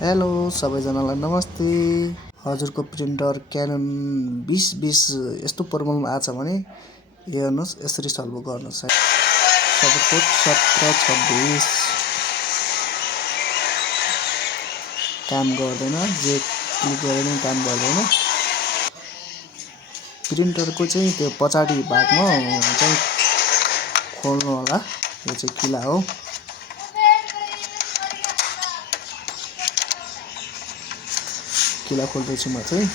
Hello सबैजनालाई नमस्ते। हजुरको प्रिन्टर क्यानन 2020 यस्तो प्रब्लम आछ भने हेर्नुहोस्, यसरी सल्भ गर्नुहोस्। सबैको 1726 काम गर्दैन, जे क्लिक गरे पनि काम गर्दैन। प्रिन्टरको चाहिँ त्यो पछाडि भागमा चाहिँ खोल्नु होला, यो चाहिँ किला हो। किला खोल्दैछु म चाहिँ।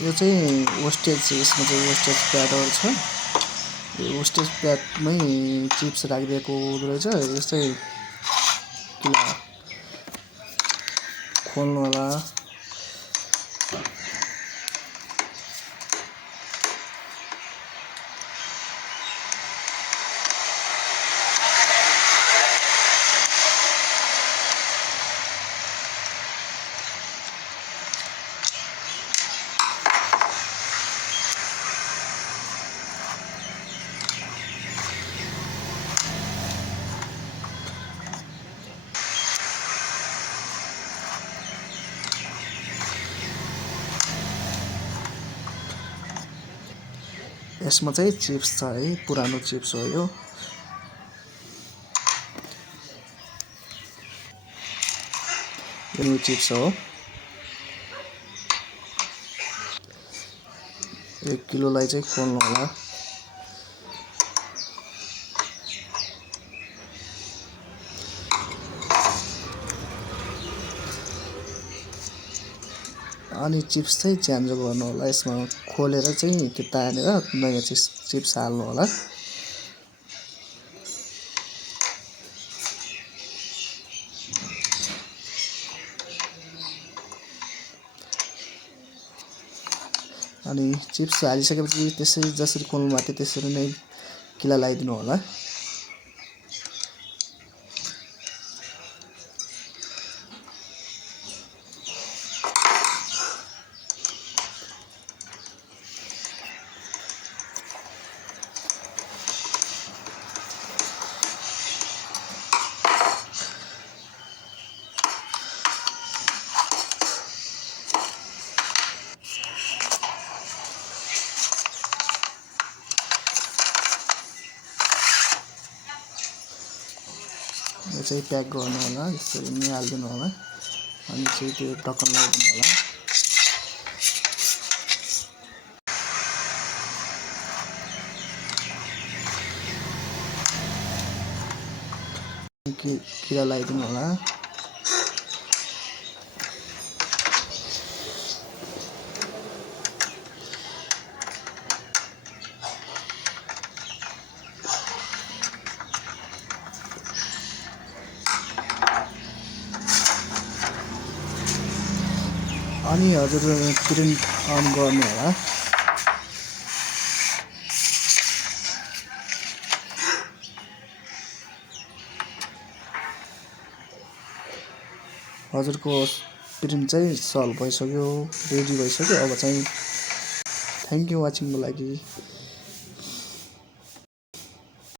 यो चाहिँ वेस्टेज, यसमा चाहिँ वेस्टेज प्याडहरू छ। यो वेस्टेज प्याडमै चिप्स राखिदिएको हुँदो रहेछ। यस्तै किला खोल्नु होला। यसमा चाहिँ चिप्स छ है, पुरानो चिप्स हो यो। न्यू चिप्स हो। 1 किलोलाई चाहिँ खोल्नु होला। अनि चिप्स चाहिँ च्यान्जो गर्नु होला। यसमा खोलेर चाहिँ त्यो तानेर नयाँ चिप्स हाल्नु होला। अनि चिप्स हालिसकेपछि त्यसरी जसरी खोल्नु भएको थियो त्यसरी नै किला लगाइदिनु होला। यो चाहिँ प्याक गर्नु होला, यसरी नै हालिदिनु होला। अनि चाहिँ त्यो ढक्कन लगाइदिनु होला। किरा लगाइदिनु होला। अनि हजुर प्रिन्ट अन गर्नु होला। हजुरको प्रिन्ट चाहिँ सल्भ भइसक्यो, रेडी भइसक्यो। अब चाहिँ थ्याङ्क यू वाचिङको लागि।